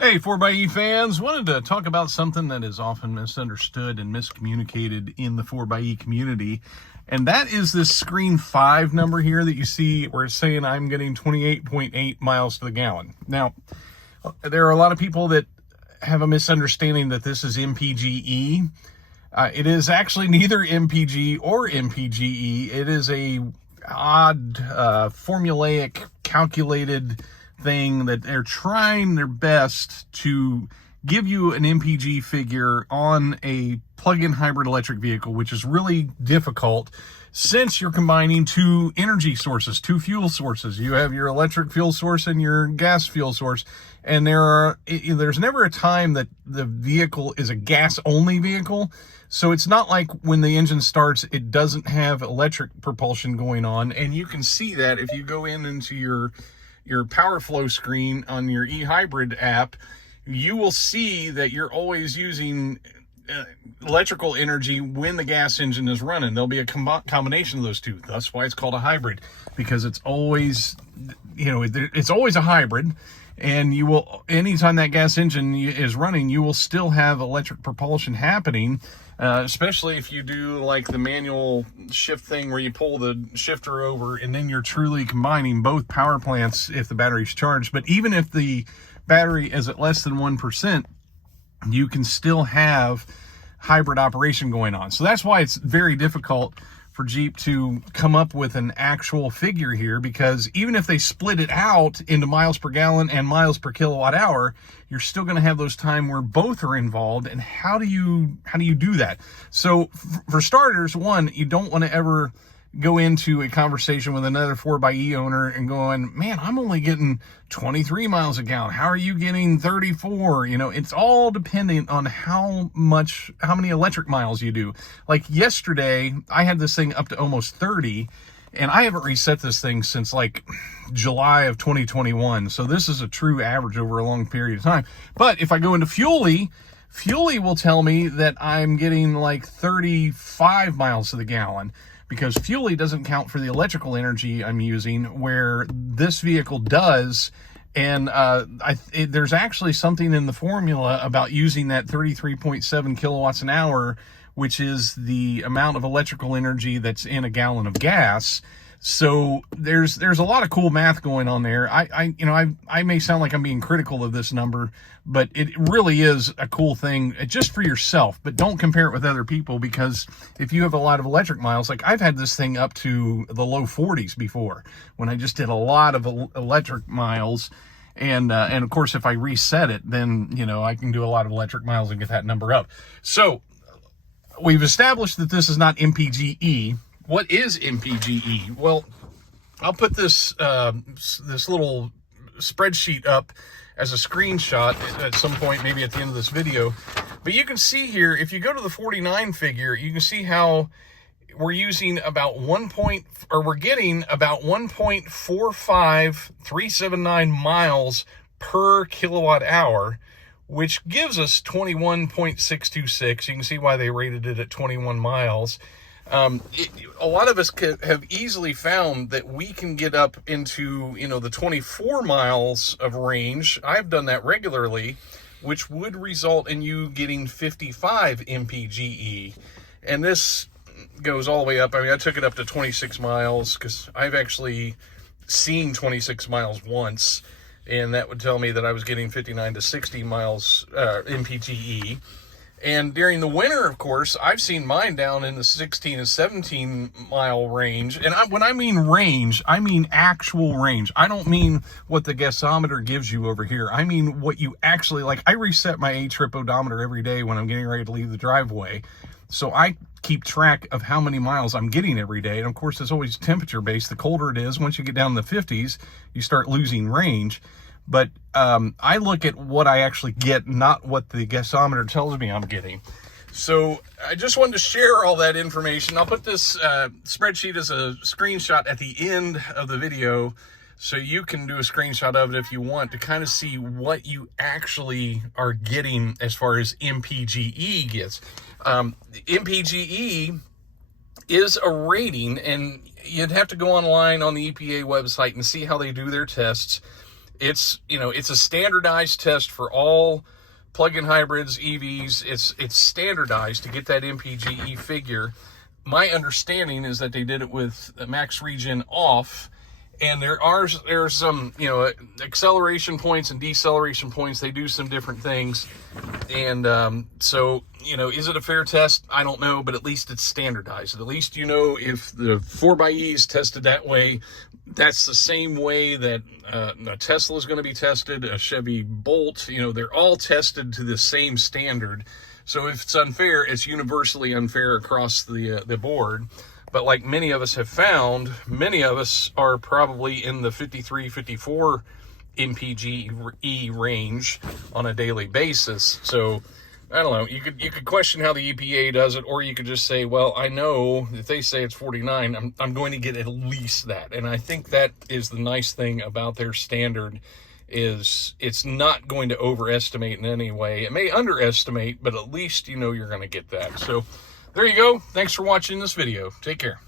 Hey, 4xe fans, wanted to talk about something that is often misunderstood and miscommunicated in the 4xe community, and that is this screen 5 number here that you see where it's saying I'm getting 28.8 miles to the gallon. Now, there are a lot of people that have a misunderstanding that this is Mpge. It is actually neither Mpge or Mpge. It is a odd, formulaic, calculated thing that they're trying their best to give you an Mpge figure on a plug-in hybrid electric vehicle, which is really difficult since you're combining two energy sources, two fuel sources. You have your electric fuel source and your gas fuel source, and there's never a time that the vehicle is a gas-only vehicle. So it's not like when the engine starts, it doesn't have electric propulsion going on, and you can see that if you go into your power flow screen on your eHybrid app, you will see that you're always using electrical energy when the gas engine is running. There'll be a combination of those two. That's why it's called a hybrid, because it's always, it's always a hybrid. And you will, anytime that gas engine is running, you will still have electric propulsion happening, especially if you do like the manual shift thing where you pull the shifter over and then you're truly combining both power plants if the battery's charged. But even if the battery is at less than 1%, you can still have hybrid operation going on. So that's why it's very difficult for Jeep to come up with an actual figure here, because even if they split it out into miles per gallon and miles per kilowatt hour, you're still going to have those times where both are involved. And how do you do that? So for starters, one, you don't want to ever go into a conversation with another 4xe owner and going, man, I'm only getting 23 miles a gallon. How are you getting 34? It's all dependent on how many electric miles you do. Like yesterday, I had this thing up to almost 30, and I haven't reset this thing since like July of 2021. So this is a true average over a long period of time. But if I go into Fuely will tell me that I'm getting like 35 miles to the gallon, because Fuely doesn't count for the electrical energy I'm using, where this vehicle does. And there's actually something in the formula about using that 33.7 kilowatts an hour, which is the amount of electrical energy that's in a gallon of gas. So there's a lot of cool math going on there. I may sound like I'm being critical of this number, but it really is a cool thing just for yourself. But don't compare it with other people, because if you have a lot of electric miles, like I've had this thing up to the low 40s before when I just did a lot of electric miles. And of course, if I reset it, then, I can do a lot of electric miles and get that number up. So we've established that this is not Mpge. What is Mpge? Well, I'll put this little spreadsheet up as a screenshot at some point, maybe at the end of this video. But you can see here, if you go to the 49 figure, you can see how we're using about we're getting about 1.45379 miles per kilowatt hour, which gives us 21.626. You can see why they rated it at 21 miles. A lot of us have easily found that we can get up into, the 24 miles of range. I've done that regularly, which would result in you getting 55 Mpge. And this goes all the way up. I mean, I took it up to 26 miles because I've actually seen 26 miles once, and that would tell me that I was getting 59 to 60 miles Mpge. And during the winter, of course, I've seen mine down in the 16 to 17 mile range. And when I mean range, I mean actual range. I don't mean what the gasometer gives you over here. I mean what you actually, like, I reset my A-trip odometer every day when I'm getting ready to leave the driveway. So I keep track of how many miles I'm getting every day. And of course, it's always temperature based. The colder it is, once you get down in the 50s, you start losing range. But I look at what I actually get, not what the gasometer tells me I'm getting. So I just wanted to share all that information. I'll put this spreadsheet as a screenshot at the end of the video, so you can do a screenshot of it if you want to kind of see what you actually are getting as far as Mpge gets. Mpge is a rating, and you'd have to go online on the EPA website and see how they do their tests. It's, it's a standardized test for all plug-in hybrids, EVs. It's standardized to get that Mpge figure. My understanding is that they did it with max regen off, and there are some, acceleration points and deceleration points. They do some different things. And so, is it a fair test? I don't know, but at least it's standardized. At least, if the 4xe is tested that way, that's the same way that a Tesla is going to be tested, a Chevy Bolt, they're all tested to the same standard. So if it's unfair, it's universally unfair across the board. But like many of us have found, many of us are probably in the 53, 54 Mpge range on a daily basis. So I don't know, you could question how the EPA does it, or you could just say, well, I know if they say it's 49, I'm going to get at least that. And I think that is the nice thing about their standard, is it's not going to overestimate in any way. It may underestimate, but at least you're going to get that. So there you go. Thanks for watching this video. Take care.